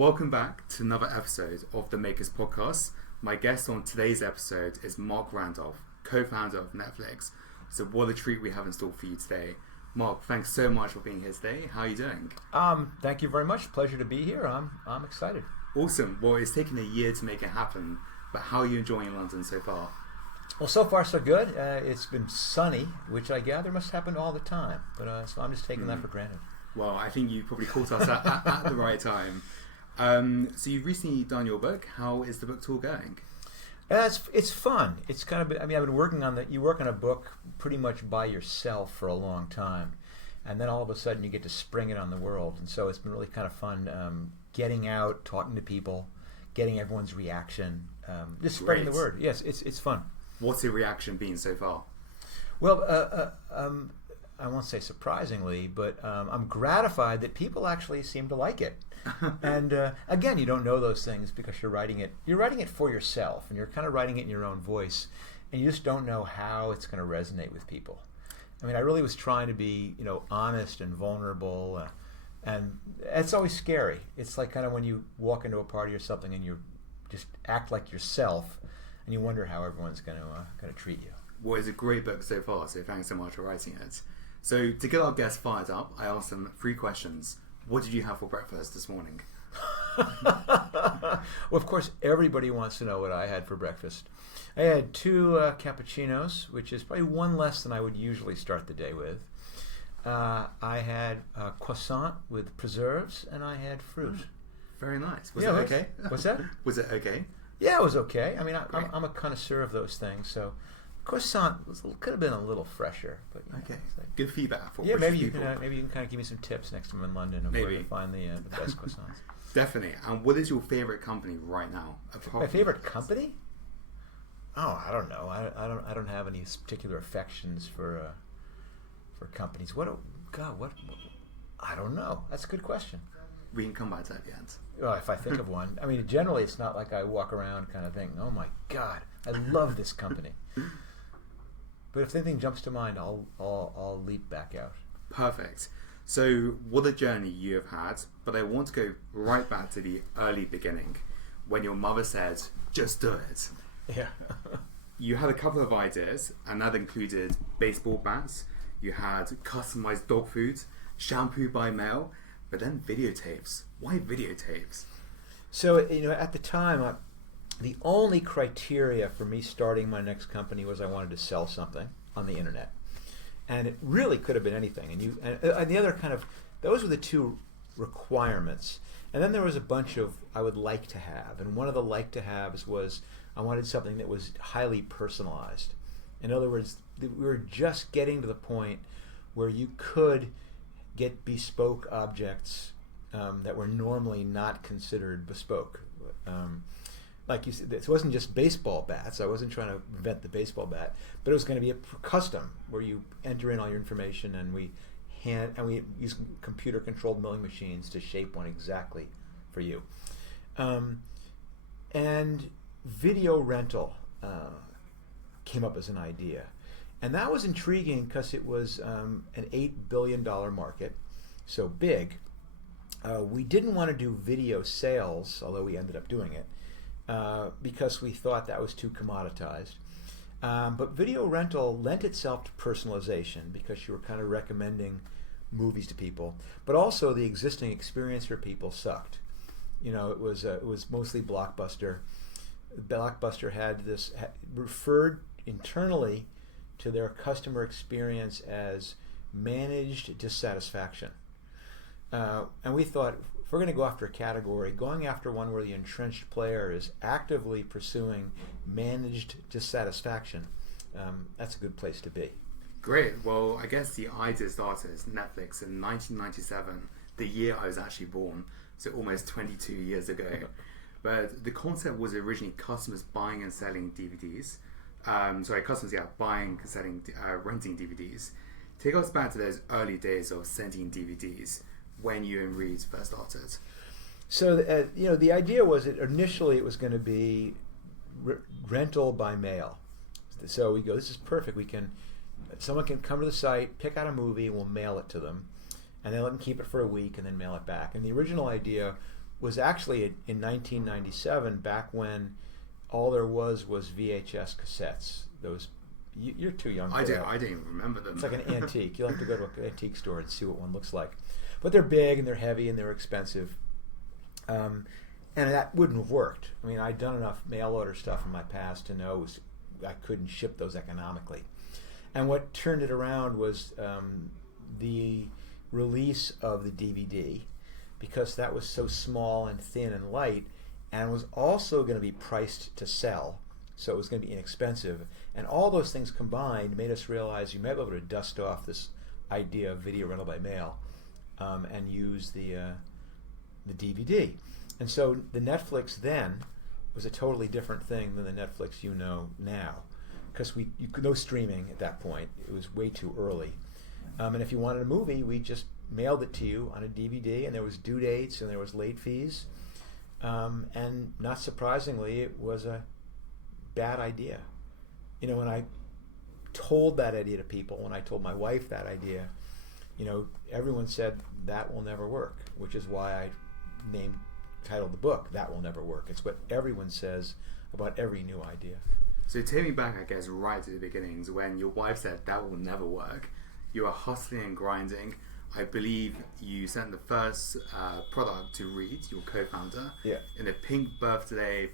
Welcome back to another episode of the Makers Podcast. My guest on today's episode is Marc Randolph, co-founder of Netflix. So what a treat we have in store for you today. Marc, thanks so much for being here today. How are you doing? Thank you very much. Pleasure to be here. I'm excited. Awesome. Well, it's taken a year to make it happen, but how are you enjoying London so far? Well, so far so good. It's been sunny, which I gather must happen all the time. But so I'm just taking that for granted. Well, I think you probably caught us at the right time. So you've recently done your book. How is the book tour going? It's fun. It's kind of. I've been working on you work on a book pretty much by yourself for a long time, and then all of a sudden you get to spring it on the world. And so it's been really kind of fun getting out, talking to people, getting everyone's reaction, just spreading the word. Yes, it's fun. What's the reaction been so far? Well, I won't say surprisingly, but I'm gratified that people actually seem to like it. And again, you don't know those things because you're writing it. You're writing it for yourself, and you're kind of writing it in your own voice, and you just don't know how it's going to resonate with people. I mean, I really was trying to be, honest and vulnerable, and it's always scary. It's like kind of when you walk into a party or something, and you just act like yourself, and you wonder how everyone's going to treat you. Well, it's a great book so far, so thanks so much for writing it. So to get our guests fired up, I asked them 3 questions. What did you have for breakfast this morning? Well, of course, everybody wants to know what I had for breakfast. I had 2 cappuccinos, which is probably one less than I would usually start the day with. I had a croissant with preserves, and I had fruit. Very nice. Was it okay? What's that? Was it okay? Yeah, it was okay. I mean, I'm a connoisseur of those things, so croissant could have been a little fresher. But okay, good feedback for maybe you can kind of give me some tips next time I'm in London of where to find the best croissants. Definitely. And what is your favorite company right now? My favorite company? Oh, I don't know. I don't have any particular affections for companies. What? I don't know. That's a good question. We can come back to that at the end. Well, if I think of one. I mean, generally, it's not like I walk around kind of thinking, "Oh my God, I love this company." But if anything jumps to mind, I'll leap back out. Perfect. So, what a journey you have had. But I want to go right back to the early beginning, when your mother said, "Just do it." Yeah. You had a couple of ideas, and that included baseball bats. You had customized dog food, shampoo by mail, but then videotapes. Why videotapes? So, at the time, the only criteria for me starting my next company was I wanted to sell something on the internet, and it really could have been anything. And the other those were the 2 requirements. And then there was a bunch of I would like to have, and one of the like to haves was I wanted something that was highly personalized. In other words, we were just getting to the point where you could get bespoke objects that were normally not considered bespoke. Like you said, it wasn't just baseball bats. I wasn't trying to invent the baseball bat, but it was going to be a custom where you enter in all your information, and we use computer-controlled milling machines to shape one exactly for you. And video rental came up as an idea, and that was intriguing because it was an $8 billion market, so big. We didn't want to do video sales, although we ended up doing it. Because we thought that was too commoditized. But video rental lent itself to personalization because you were kind of recommending movies to people. But also the existing experience for people sucked. It was mostly Blockbuster. Blockbuster had referred internally to their customer experience as managed dissatisfaction. And we thought, if we're going to go after a category, going after one where the entrenched player is actively pursuing managed dissatisfaction, that's a good place to be. Great. Well, I guess the idea started as Netflix in 1997, the year I was actually born, so almost 22 years ago. But the concept was originally customers buying and selling DVDs. Buying, selling, renting DVDs. Take us back to those early days of sending DVDs when you and Reed first started. So, the idea was that initially it was going to be rental by mail. So we go, this is perfect. Someone can come to the site, pick out a movie, and we'll mail it to them. And then let them keep it for a week and then mail it back. And the original idea was actually in 1997, back when all there was VHS cassettes. Those you're too young for I that. didn't even remember them. It's like an antique. You'll have to go to an antique store and see what one looks like. But they're big and they're heavy and they're expensive. And that wouldn't have worked. I mean, I'd done enough mail order stuff in my past to know I couldn't ship those economically. And what turned it around was the release of the DVD, because that was so small and thin and light, and was also going to be priced to sell, so it was going to be inexpensive. And all those things combined made us realize you might be able to dust off this idea of video rental by mail and use the DVD. And so the Netflix then was a totally different thing than the Netflix you know now, because no streaming at that point. It was way too early. And if you wanted a movie, we just mailed it to you on a DVD, and there was due dates and there was late fees. And not surprisingly, it was a bad idea. You know, when I told that idea to people, when I told my wife that idea, you know, everyone said that will never work, which is why I titled the book That Will Never Work. It's what everyone says about every new idea. So take me back, I guess, right to the beginnings when your wife said that will never work. You were hustling and grinding. I believe you sent the first product to Reed, your co-founder, in a pink birthday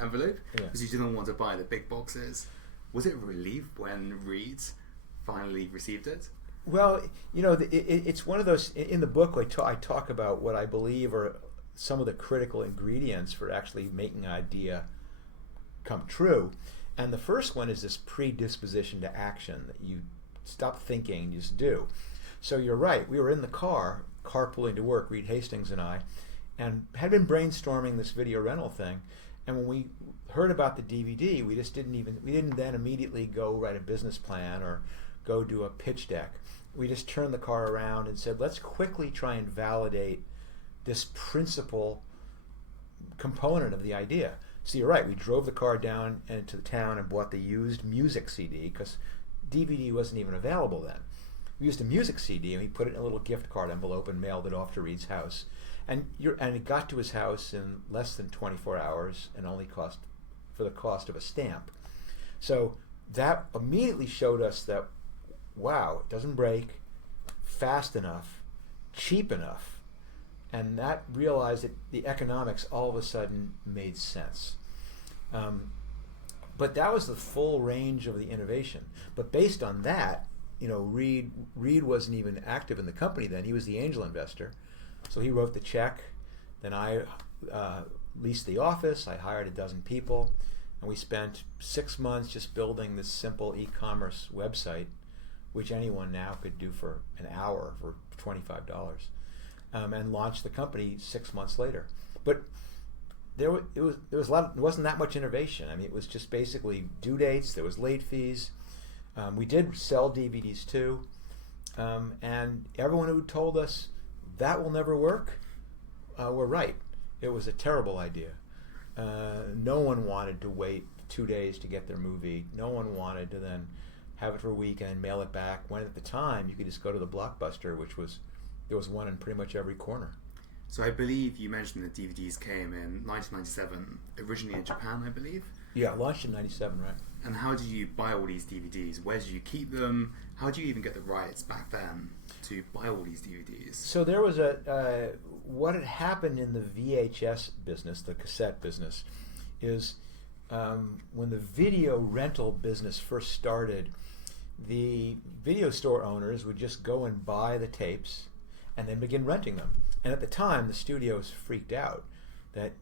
envelope, because you didn't want to buy the big boxes. Was it relief when Reed finally received it? Well, you know, it's one of those, in the book I talk about what I believe are some of the critical ingredients for actually making an idea come true. And the first one is this predisposition to action, that you stop thinking and just do. So you're right, we were in the car, carpooling to work, Reed Hastings and I, and had been brainstorming this video rental thing. And when we heard about the DVD, we didn't then immediately go write a business plan or go do a pitch deck. We just turned the car around and said, let's quickly try and validate this principal component of the idea. So you're right, we drove the car down into the town and bought the used music CD, because DVD wasn't even available then. We used a music CD and we put it in a little gift card envelope and mailed it off to Reed's house. And it got to his house in less than 24 hours and only cost for the cost of a stamp. So that immediately showed us that, wow, it doesn't break, fast enough, cheap enough. And that realized that the economics all of a sudden made sense. But that was the full range of the innovation. But based on that, you know, Reed wasn't even active in the company then. He was the angel investor. So he wrote the check. Then I leased the office. I hired a dozen people. And we spent 6 months just building this simple e-commerce website, which anyone now could do for an hour for $25, and launched the company 6 months later. But there wasn't that much innovation. I mean, it was just basically due dates. There was late fees. We did sell DVDs too, and everyone who told us that will never work were right. It was a terrible idea. No one wanted to wait 2 days to get their movie. No one wanted to then have it for a week and then mail it back, when at the time you could just go to the Blockbuster, there was one in pretty much every corner. So I believe you mentioned that DVDs came in 1997, originally in Japan, I believe. Yeah, launched in 97, right? And how did you buy all these DVDs? Where did you keep them? How did you even get the rights back then to buy all these DVDs? So there was what had happened in the VHS business, the cassette business, is when the video rental business first started, the video store owners would just go and buy the tapes and then begin renting them. And at the time, the studios freaked out that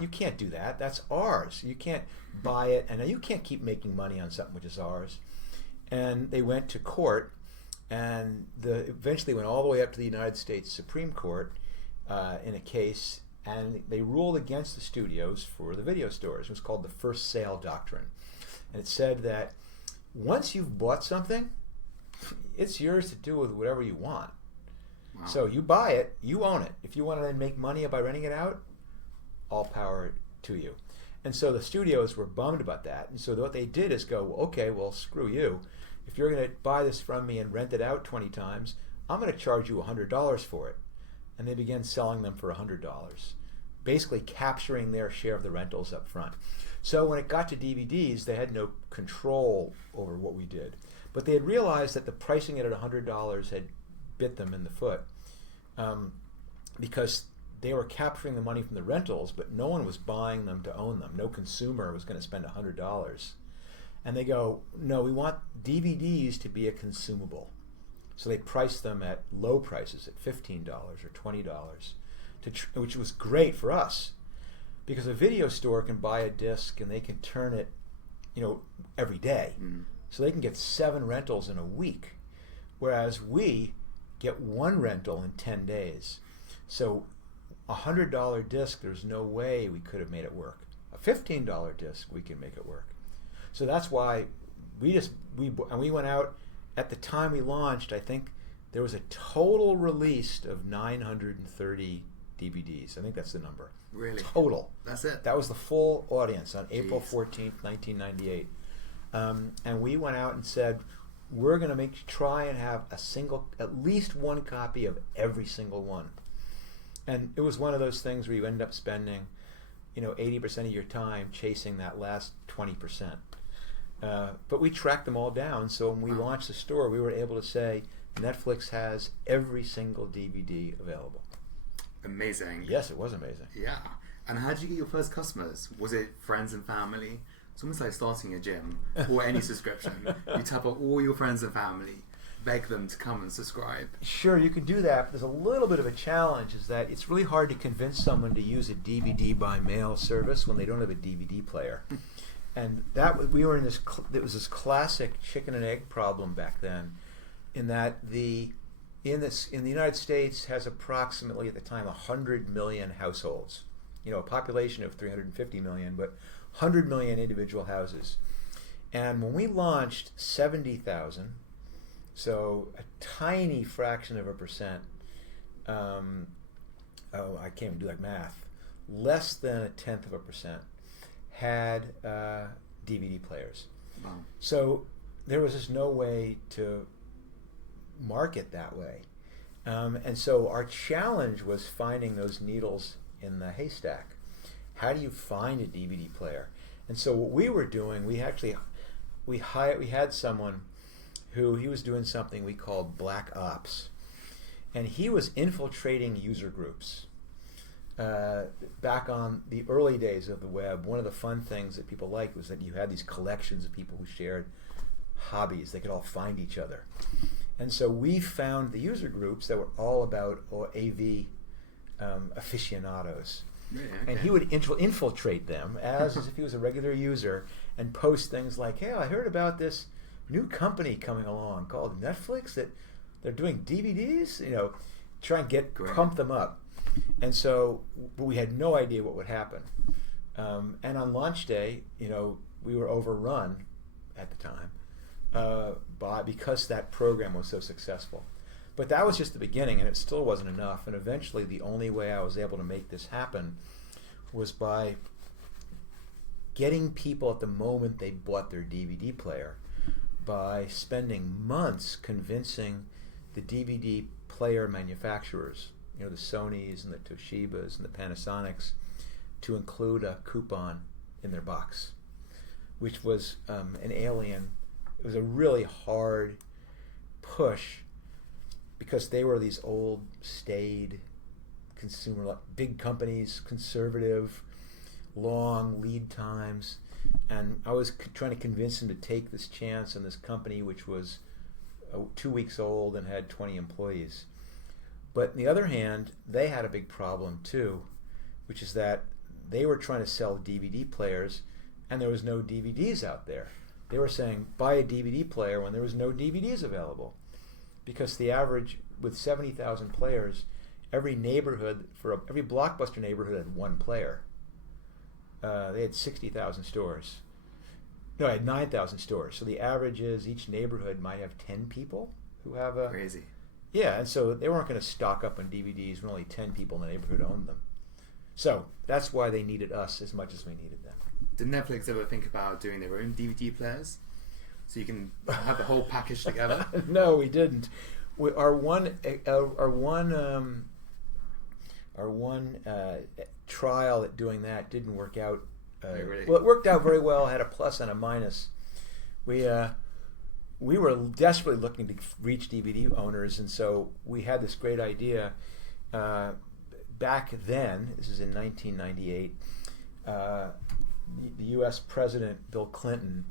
you can't do that. That's ours. You can't buy it, and you can't keep making money on something which is ours. And they went to court, and eventually went all the way up to the United States Supreme Court in a case, and they ruled against the studios for the video stores. It was called the first sale doctrine. And it said that once you've bought something, it's yours to do with whatever you want. Wow. So you buy it, you own it. If you want to then make money by renting it out, all power to you. And so the studios were bummed about that. And so what they did is go, okay, well, screw you. If you're going to buy this from me and rent it out 20 times, I'm going to charge you $100 for it. And they began selling them for $100. basically capturing their share of the rentals up front. So when it got to DVDs, they had no control over what we did. But they had realized that the pricing it at $100 had bit them in the foot, because they were capturing the money from the rentals, but no one was buying them to own them. No consumer was going to spend $100. And they go, no, we want DVDs to be a consumable. So they priced them at low prices, at $15 or $20, which was great for us, because a video store can buy a disc and they can turn it, every day. So they can get 7 rentals in a week, whereas we get 1 rental in 10 days. So a $100 disc, there's no way we could have made it work. A $15 disc, we can make it work. So that's why we went out. At the time we launched, I think there was a total released of 930 DVDs. I think that's the number. Really? Total. That's it? That was the full audience on April 14th, 1998. And we went out and said, we're going to try and have at least 1 copy of every single one. And it was one of those things where you end up spending, 80% of your time chasing that last 20%. But we tracked them all down, so when we launched the store, we were able to say Netflix has every single DVD available. Amazing. Yes, it was amazing. Yeah. And how did you get your first customers? Was it friends and family? It's almost like starting a gym or any subscription. You tap up all your friends and family, beg them to come and subscribe. Sure, you can do that. But there's a little bit of a challenge, is that it's really hard to convince someone to use a DVD by mail service when they don't have a DVD player. And we were in this. It was this classic chicken and egg problem back then, in that in the United States has approximately at the time 100 million households. A population of 350 million, but 100 million individual houses. And when we launched, 70,000, so a tiny fraction of a percent. I can't even do math. Less than 1/10%. Had DVD players. Wow. So there was just no way to market that way. And so our challenge was finding those needles in the haystack. How do you find a DVD player? And so what we were doing, we had someone he was doing something we called Black Ops. And he was infiltrating user groups. Back on the early days of the web, one of the fun things that people liked was that you had these collections of people who shared hobbies. They could all find each other. And so we found the user groups that were all about AV aficionados. Really? Okay. And he would infiltrate them as if he was a regular user and post things like, hey, I heard about this new company coming along called Netflix that they're doing DVDs, try and pump them up. And so, but we had no idea what would happen. And on launch day, we were overrun at the time because that program was so successful. But that was just the beginning, and it still wasn't enough. And eventually, the only way I was able to make this happen was by getting people at the moment they bought their DVD player, by spending months convincing the DVD player manufacturers, the Sonys and the Toshibas and the Panasonics, to include a coupon in their box, which was an alien. It was a really hard push because they were these old, staid, consumer, big companies, conservative, long lead times. And I was trying to convince them to take this chance on this company, which was 2 weeks old and had 20 employees. But on the other hand, they had a big problem too, which is that they were trying to sell DVD players and there was no DVDs out there. They were saying, buy a DVD player when there was no DVDs available. Because the average, with 70,000 players, every Blockbuster neighborhood had 1 player. They had 60,000 stores. No, I had 9,000 stores. So the average is each neighborhood might have 10 people who have a... Crazy. Yeah, and so they weren't going to stock up on DVDs when only 10 people in the neighborhood owned them. So that's why they needed us as much as we needed them. Did Netflix ever think about doing their own DVD players? So you can have the whole package together? No, we didn't. Our one trial at doing that didn't work out. Really? Well, it worked out very well. Had a plus and a minus. We were desperately looking to reach DVD owners, and so we had this great idea. Back then, this is in 1998, the U.S. President Bill Clinton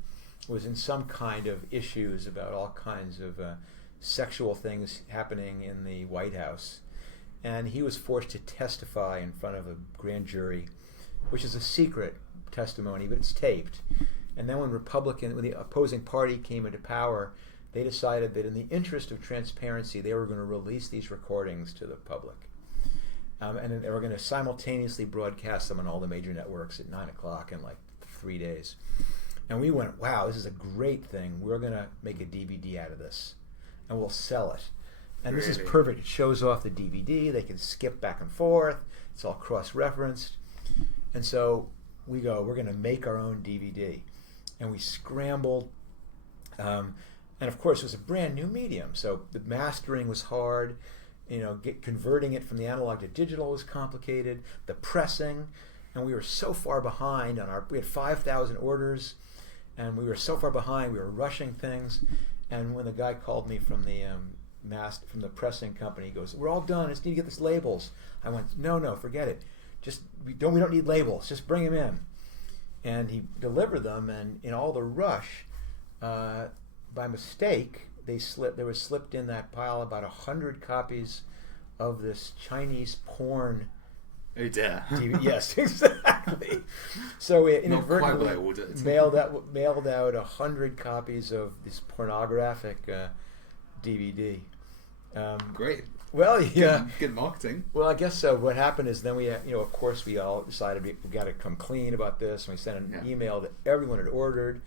was in some kind of issues about all kinds of sexual things happening in the White House. And he was forced to testify in front of a grand jury, which is a secret testimony, but it's taped. And then when the opposing party came into power, they decided that in the interest of transparency, they were going to release these recordings to the public. And then they were going to simultaneously broadcast them on all the major networks at 9 o'clock in like 3 days. And we went, wow, this is a great thing. We're going to make a DVD out of this, and we'll sell it. And Really? This is perfect. It shows off the DVD. They can skip back and forth. It's all cross-referenced. And so we go, we're going to make our own DVD. And we scrambled. And of course, it was a brand new medium. So the mastering was hard. Converting it from the analog to digital was complicated. The pressing. And we were so far behind we had 5,000 orders. And we were so far behind, we were rushing things. And when the guy called me from the from the pressing company, he goes, "We're all done. I just need to get these labels." I went, "No, forget it. We don't need labels. Just bring them in." And he delivered them, and in all the rush, by mistake, there was slipped in that pile about 100 copies of this Chinese porn. Oh dear. DVD. Yes, exactly. So we inadvertently Not quite what I ordered. mailed out 100 copies of this pornographic DVD. Great. Well, yeah. Good marketing. Well, I guess so. What happened is then we, of course, we all decided we got to come clean about this, and we sent an email to everyone who had ordered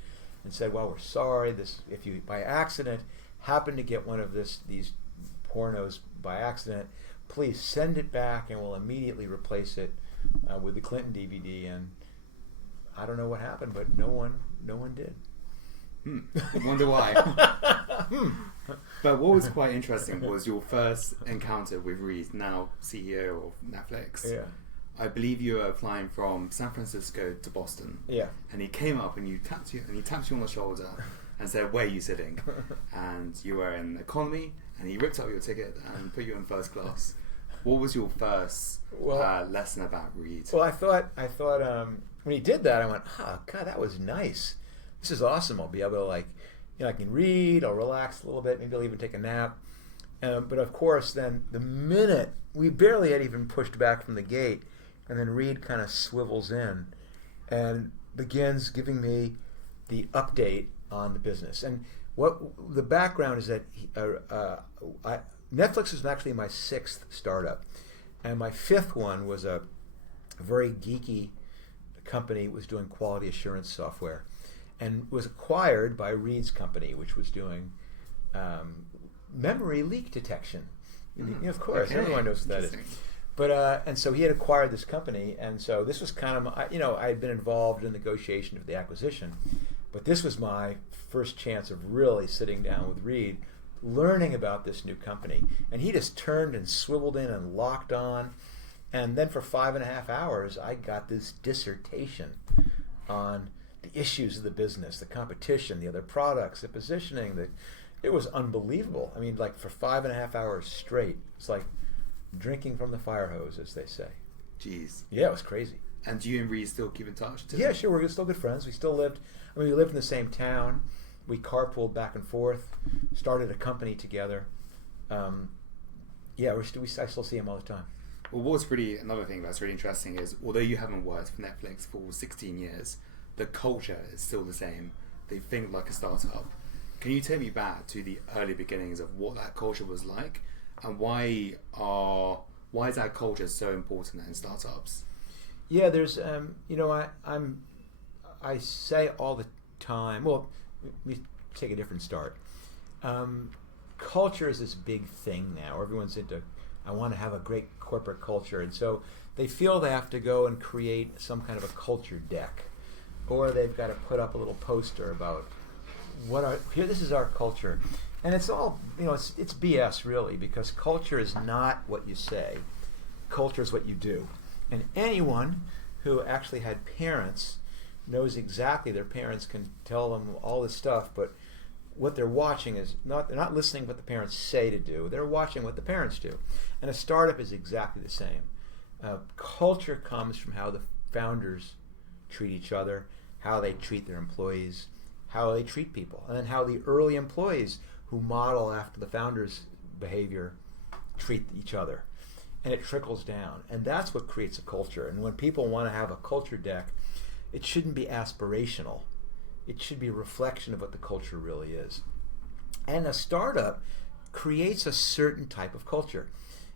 and said, "Well, we're sorry. If you by accident happen to get one of these pornos by accident, please send it back, and we'll immediately replace it with the Clinton DVD." And I don't know what happened, but no one did. Wonder why. But what was quite interesting was your first encounter with Reed, now CEO of Netflix. Yeah. I believe you were flying from San Francisco to Boston. Yeah. And he came up and he tapped you on the shoulder and said, "Where are you sitting?" And you were in economy, and he ripped up your ticket and put you in first class. What was your first lesson about Reed? Well, I thought when he did that, I went, "Oh God, that was nice. This is awesome. I'll be able to I can read. I'll relax a little bit. Maybe I'll even take a nap." But of course, then the minute we barely had even pushed back from the gate, and then Reed kind of swivels in and begins giving me the update on the business. And what the background is that Netflix was actually my 6th startup, and my 5th one was a very geeky company. It was doing quality assurance software, and was acquired by Reed's company, which was doing memory leak detection. Of course, everyone knows what that is. But and so he had acquired this company, and so this was kind of I had been involved in negotiation of the acquisition, but this was my first chance of really sitting down with Reed, learning about this new company. And he just turned and swiveled in and locked on, and then for 5.5 hours I got this dissertation on the issues of the business, the competition, the other products, the positioning. It was unbelievable. I mean, for 5.5 hours straight. It's like drinking from the fire hose, as they say. Jeez. Yeah, it was crazy. And do you and Reed still keep in touch? Yeah, sure. We're still good friends. We still lived. We lived in the same town. We carpooled back and forth. Started a company together. I still see him all the time. Well, another thing that's really interesting is, although you haven't worked for Netflix for 16 years, the culture is still the same. They think like a startup. Can you take me back to the early beginnings of what that culture was like, and why is that culture so important in startups? Yeah, there's I say all the time. Well, we take a different start. Culture is this big thing now. Everyone's into, I want to have a great corporate culture, and so they feel they have to go and create some kind of a culture deck, or they've got to put up a little poster about this is our culture. And it's all, it's BS really, because culture is not what you say. Culture is what you do. And anyone who actually had parents knows exactly their parents can tell them all this stuff, but what they're watching is they're not listening to what the parents say to do, they're watching what the parents do. And a startup is exactly the same. Culture comes from how the founders treat each other, how they treat their employees, how they treat people, and then how the early employees who model after the founders' behavior treat each other. And it trickles down. And that's what creates a culture. And when people want to have a culture deck, it shouldn't be aspirational. It should be a reflection of what the culture really is. And a startup creates a certain type of culture.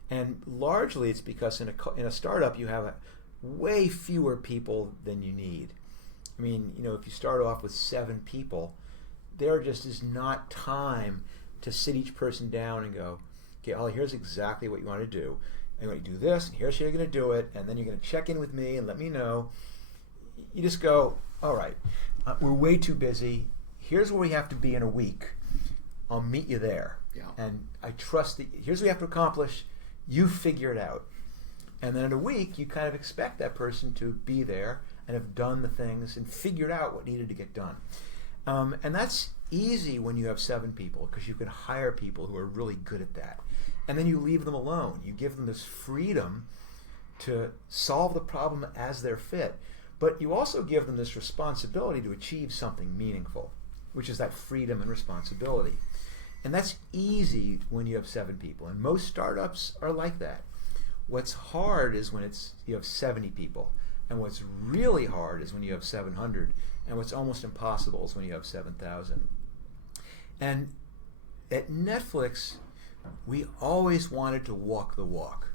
And largely it's because in a startup you have way fewer people than you need. I mean, if you start off with 7 people, there just is not time to sit each person down and go, okay, Ollie, here's exactly what you want to do. And you do this, and here's how you're going to do it, and then you're going to check in with me and let me know. You just go, all right, we're way too busy. Here's where we have to be in a week. I'll meet you there. Yeah. And I trust that here's what we have to accomplish. You figure it out. And then in a week, you kind of expect that person to be there and have done the things and figured out what needed to get done. And that's easy when you have 7 people because you can hire people who are really good at that. And then you leave them alone. You give them this freedom to solve the problem as they're fit. But you also give them this responsibility to achieve something meaningful, which is that freedom and responsibility. And that's easy when you have 7 people. And most startups are like that. What's hard is when you have 70 people. And what's really hard is when you have 700. And what's almost impossible is when you have 7,000. And at Netflix, we always wanted to walk the walk.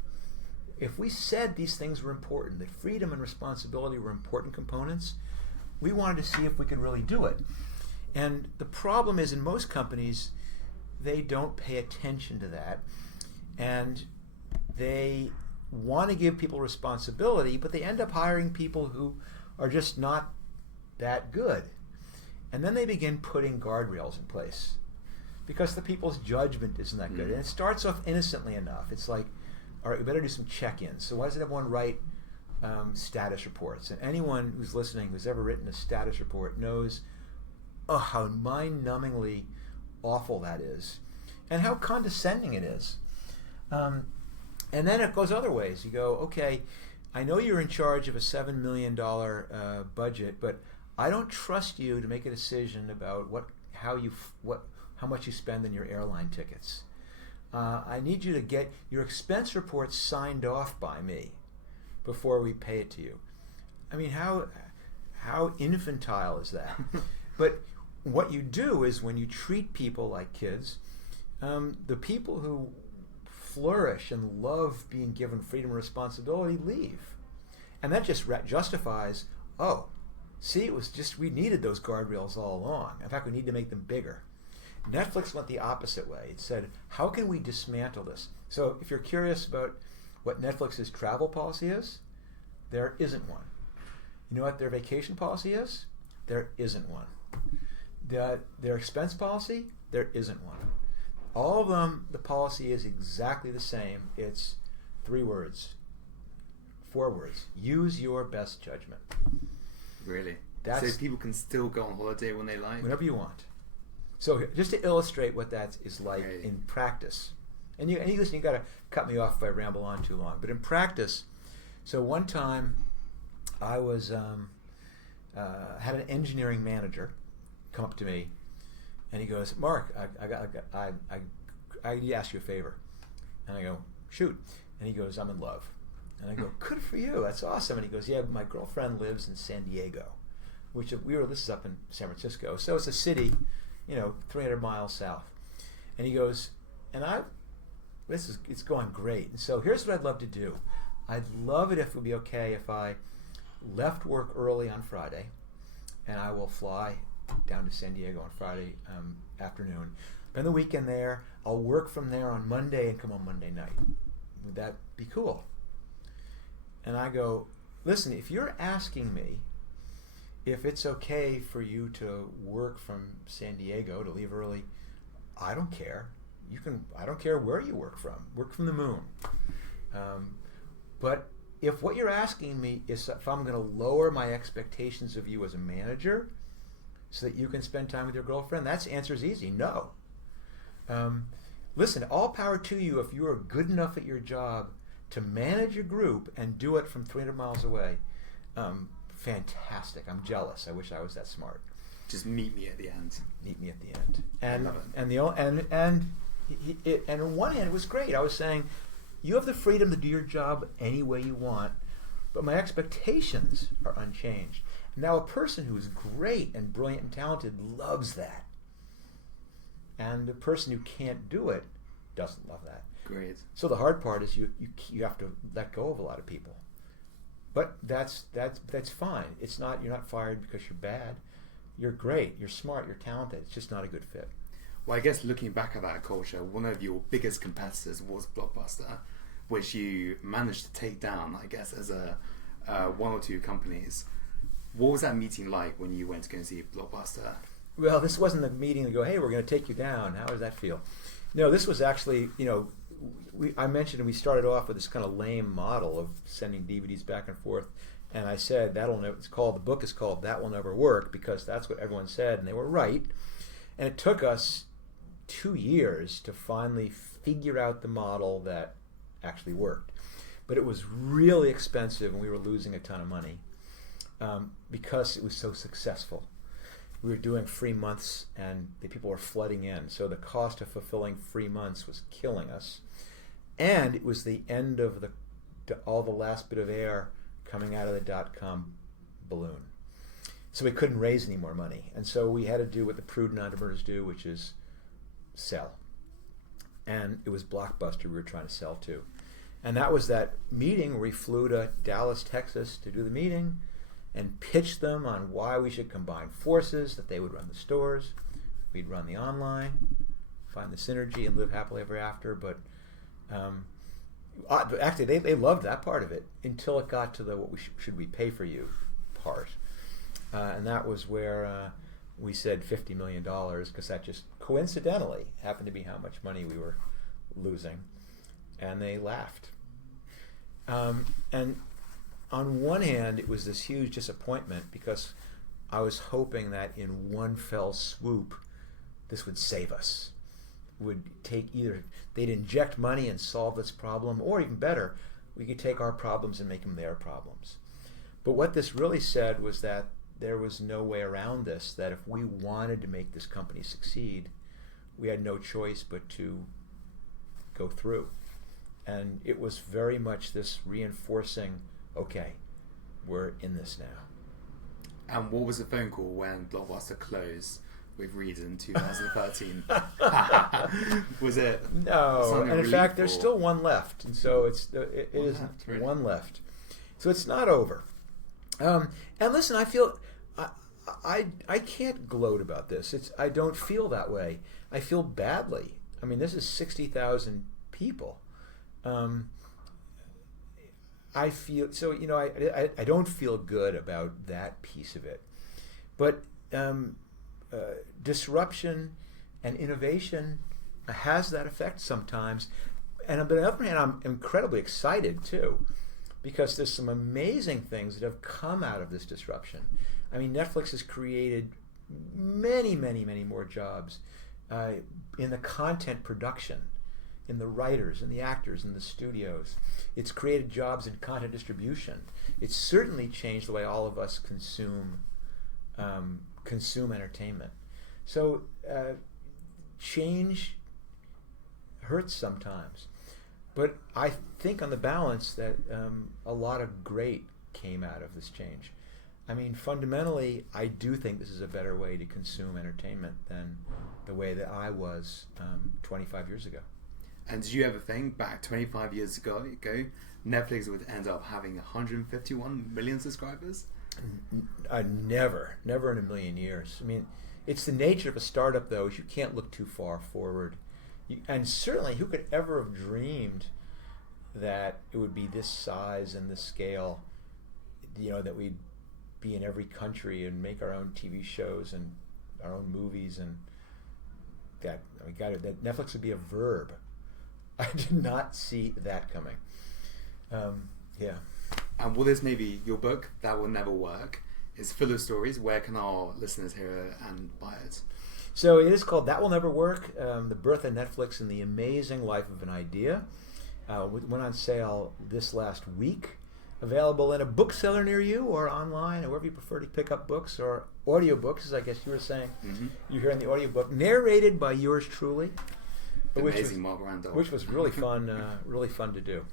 If we said these things were important, that freedom and responsibility were important components, we wanted to see if we could really do it. And the problem is in most companies, they don't pay attention to that. And they want to give people responsibility, but they end up hiring people who are just not that good. And then they begin putting guardrails in place because the people's judgment isn't that good. And it starts off innocently enough. It's like, all right, we better do some check-ins. So why doesn't everyone write status reports? And anyone who's listening who's ever written a status report knows how mind-numbingly awful that is and how condescending it is. And then it goes other ways. You go, okay, I know you're in charge of a $7 million budget, but I don't trust you to make a decision about how much you spend on your airline tickets. I need you to get your expense reports signed off by me before we pay it to you. I mean, how infantile is that? But what you do is when you treat people like kids, the people who flourish and love being given freedom and responsibility leave. And that just justifies, see, it was just we needed those guardrails all along. In fact, we need to make them bigger. Netflix went the opposite way. It said, how can we dismantle this? So if you're curious about what Netflix's travel policy is, there isn't one. You know what their vacation policy is? There isn't one. Their expense policy? There isn't one. All of them, the policy is exactly the same. It's 3 words, 4 words. Use your best judgment. Really? So people can still go on holiday when they like? Whenever you want. So just to illustrate what that is like in practice, and you got to cut me off if I ramble on too long, but in practice, so one time I was had an engineering manager come up to me, and he goes, Mark, I need to ask you a favor. And I go, shoot. And he goes, I'm in love. And I go, good for you, that's awesome. And he goes, yeah, my girlfriend lives in San Diego, which this is up in San Francisco, so it's a city, 300 miles south. And he goes, it's going great. And so here's what I'd love to do. I'd love it if it would be okay if I left work early on Friday, and I will fly down to San Diego on Friday afternoon. Spend the weekend there. I'll work from there on Monday and come on Monday night. Would that be cool? And I go, listen, if you're asking me if it's okay for you to work from San Diego, to leave early, I don't care. I don't care where you work from. Work from the moon. But if what you're asking me is if I'm going to lower my expectations of you as a manager so that you can spend time with your girlfriend, that's answer is easy. No. Listen, all power to you if you are good enough at your job to manage your group and do it from 300 miles away. Fantastic. I'm jealous. I wish I was that smart. Just meet me at the end. Meet me at the end. And I love it. And on one hand, it was great. I was saying, you have the freedom to do your job any way you want, but my expectations are unchanged. Now, a person who is great and brilliant and talented loves that. And the person who can't do it doesn't love that. Great. So the hard part is you have to let go of a lot of people. But that's fine. It's not, you're not fired because you're bad. You're great, you're smart, you're talented. It's just not a good fit. Well, I guess looking back at that culture, one of your biggest competitors was Blockbuster, which you managed to take down, I guess, as a one or two companies. What was that meeting like when you went to go and see Blockbuster? Well, this wasn't a meeting to go, hey, we're going to take you down. How does that feel? No, this was actually, I mentioned we started off with this kind of lame model of sending DVDs back and forth. And I said, the book is called That Will Never Work, because that's what everyone said, and they were right. And it took us 2 years to finally figure out the model that actually worked. But it was really expensive, and we were losing a ton of money because it was so successful. We were doing free months, and the people were flooding in. So the cost of fulfilling free months was killing us. And it was the end of all the last bit of air coming out of the dot-com balloon. So we couldn't raise any more money. And so we had to do what the prudent entrepreneurs do, which is sell. And it was Blockbuster we were trying to sell to. And that was that meeting where we flew to Dallas, Texas to do the meeting and pitched them on why we should combine forces, that they would run the stores, we'd run the online, find the synergy and live happily ever after. But actually, they loved that part of it until it got to the should we pay for you part. And that was where we said $50 million, because that just coincidentally happened to be how much money we were losing. And they laughed. And on one hand, it was this huge disappointment because I was hoping that in one fell swoop, this would save us. Would take they'd inject money and solve this problem, or even better, we could take our problems and make them their problems. But what this really said was that there was no way around this, that if we wanted to make this company succeed, we had no choice but to go through. And it was very much this reinforcing, okay, we're in this now. And what was the phone call when Blockbuster closed with Reed in 2013? Was it? No, and in fact, there's still one left, and so it is really? one left. So it's not over. And listen, I feel I can't gloat about this. I don't feel that way. I feel badly. I mean, this is 60,000 people. I feel so. I don't feel good about that piece of it, but disruption and innovation has that effect sometimes. And on the other hand, I'm incredibly excited too, because there's some amazing things that have come out of this disruption. I mean, Netflix has created many, many, many more jobs in the content production, in the writers, and the actors, and the studios. It's created jobs in content distribution. It's certainly changed the way all of us consume entertainment. So change hurts sometimes, but I think on the balance that a lot of great came out of this change. I mean, fundamentally, I do think this is a better way to consume entertainment than the way that I was 25 years ago. And did you ever think back 25 years ago, Netflix would end up having 151 million subscribers? Never in a million years. I mean, it's the nature of a startup, though, is you can't look too far forward. And certainly, who could ever have dreamed that it would be this size and this scale, that we'd be in every country and make our own TV shows and our own movies, and that Netflix would be a verb. I did not see that coming. Yeah. And what is maybe your book, That Will Never Work, is full of stories. Where can our listeners hear it and buy it? So it is called That Will Never Work, The Birth of Netflix and the Amazing Life of an Idea. It went on sale this last week. Available in a bookseller near you or online, or wherever you prefer to pick up books, or audiobooks, as I guess you were saying. Mm-hmm. You're hearing the audiobook, narrated by yours truly. Amazing Marc Randolph. Which was really fun, really fun to do.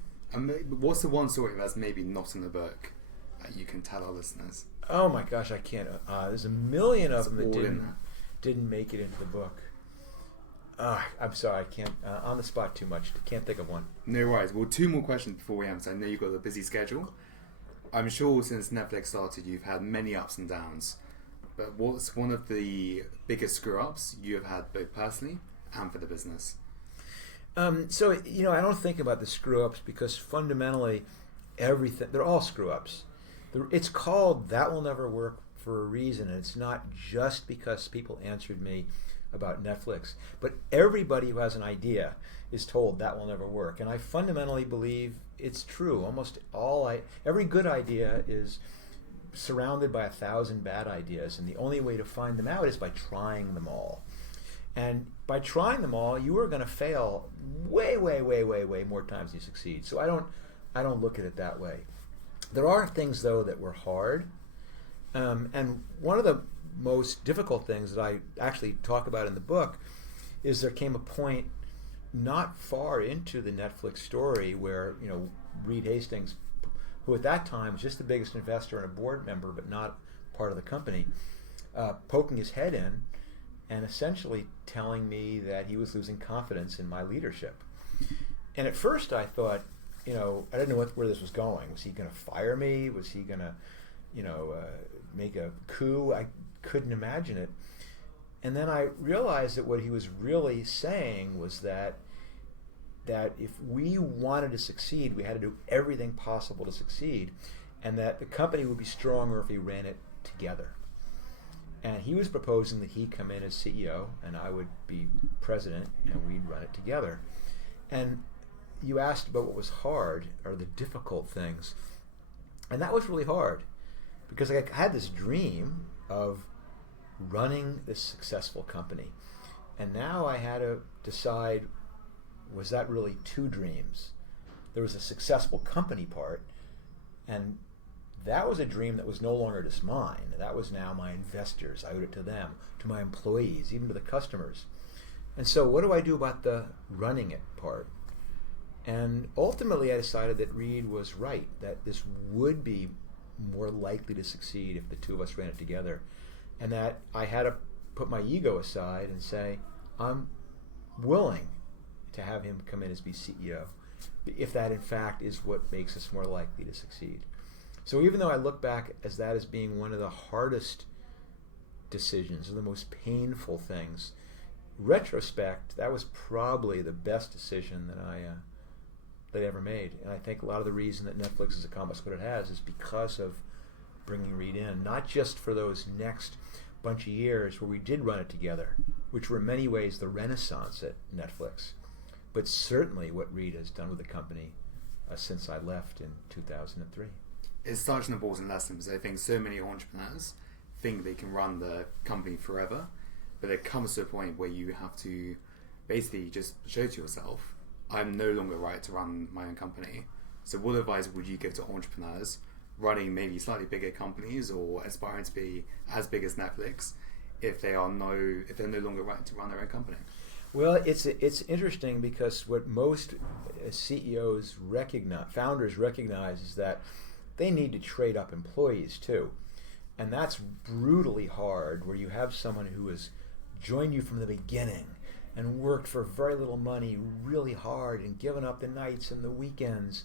What's the one story that's maybe not in the book that you can tell our listeners? Oh my gosh, I can't. There's a million of them that didn't make it into the book. I'm sorry, I can't. On the spot too much. Can't think of one. No worries. Well, two more questions before we end. So I know you've got a busy schedule. I'm sure since Netflix started, you've had many ups and downs. But what's one of the biggest screw-ups you have had, both personally and for the business? So I don't think about the screw-ups because fundamentally, everything, they're all screw-ups. It's called That Will Never Work for a reason, and it's not just because people answered me about Netflix, but everybody who has an idea is told that will never work. And I fundamentally believe it's true. Every good idea is surrounded by 1,000 bad ideas, and the only way to find them out is by trying them all. And by trying them all, you are going to fail way, way, way, way, way more times than you succeed. So I don't look at it that way. There are things, though, that were hard. And one of the most difficult things that I actually talk about in the book is there came a point not far into the Netflix story where, Reed Hastings, who at that time was just the biggest investor and a board member, but not part of the company, poking his head in and essentially telling me that he was losing confidence in my leadership. And at first I thought, I didn't know where this was going. Was he going to fire me? Was he going to, make a coup? I couldn't imagine it. And then I realized that what he was really saying was that if we wanted to succeed, we had to do everything possible to succeed, and that the company would be stronger if we ran it together. And he was proposing that he come in as CEO and I would be president and we'd run it together. And you asked about what was hard or the difficult things. And that was really hard because I had this dream of running this successful company. And now I had to decide, was that really two dreams? There was a successful company part, and that was a dream that was no longer just mine. That was now my investors. I owed it to them, to my employees, even to the customers. And so what do I do about the running it part? And ultimately I decided that Reed was right, that this would be more likely to succeed if the two of us ran it together. And that I had to put my ego aside and say, I'm willing to have him come in as be CEO, if that in fact is what makes us more likely to succeed. So even though I look back as that as being one of the hardest decisions, or the most painful things, retrospect, that was probably the best decision that I ever made. And I think a lot of the reason that Netflix has accomplished what it has is because of bringing Reed in, not just for those next bunch of years where we did run it together, which were in many ways the renaissance at Netflix, but certainly what Reed has done with the company since I left in 2003. It's such an important lesson because I think so many entrepreneurs think they can run the company forever, but it comes to a point where you have to basically just show to yourself, I'm no longer right to run my own company. So what advice would you give to entrepreneurs running maybe slightly bigger companies or aspiring to be as big as Netflix if they're no longer right to run their own company? Well, it's interesting because what most CEOs founders recognize is that they need to trade up employees too. And that's brutally hard where you have someone who has joined you from the beginning and worked for very little money really hard and given up the nights and the weekends.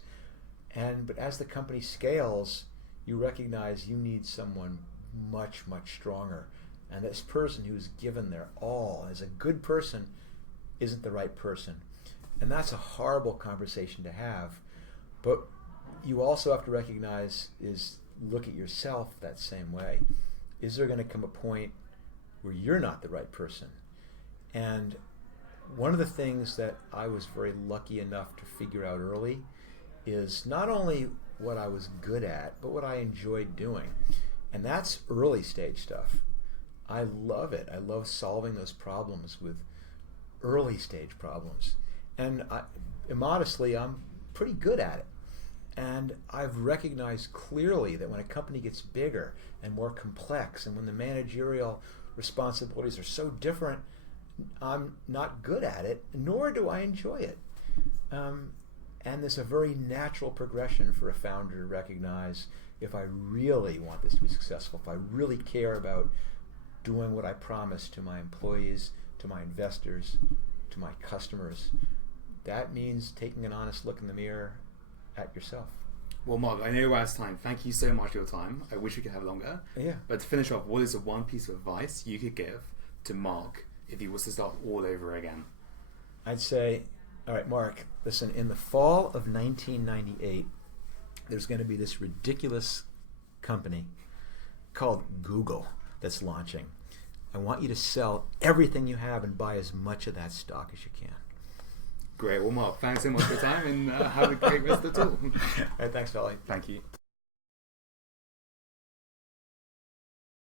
But as the company scales, you recognize you need someone much, much stronger. And this person who's given their all as a good person isn't the right person. And that's a horrible conversation to have. But you also have to recognize look at yourself that same way. Is there going to come a point where you're not the right person? And one of the things that I was very lucky enough to figure out early is not only what I was good at, but what I enjoyed doing. And that's early stage stuff. I love it. I love solving those problems with early stage problems. And immodestly, I'm pretty good at it. And I've recognized clearly that when a company gets bigger and more complex, and when the managerial responsibilities are so different, I'm not good at it, nor do I enjoy it. And there's a very natural progression for a founder to recognize, if I really want this to be successful, if I really care about doing what I promise to my employees, to my investors, to my customers, that means taking an honest look in the mirror at yourself. Well, Mark, I know we're out of time. Thank you so much for your time. I wish we could have longer. Yeah. But to finish off, what is the one piece of advice you could give to Mark if he was to start all over again? I'd say, all right, Mark, listen, in the fall of 1998, there's going to be this ridiculous company called Google that's launching. I want you to sell everything you have and buy as much of that stock as you can. Great. Well, Mark, thanks so much for your time, and have a great rest of the tour. All right, thanks, Ollie. Thank you.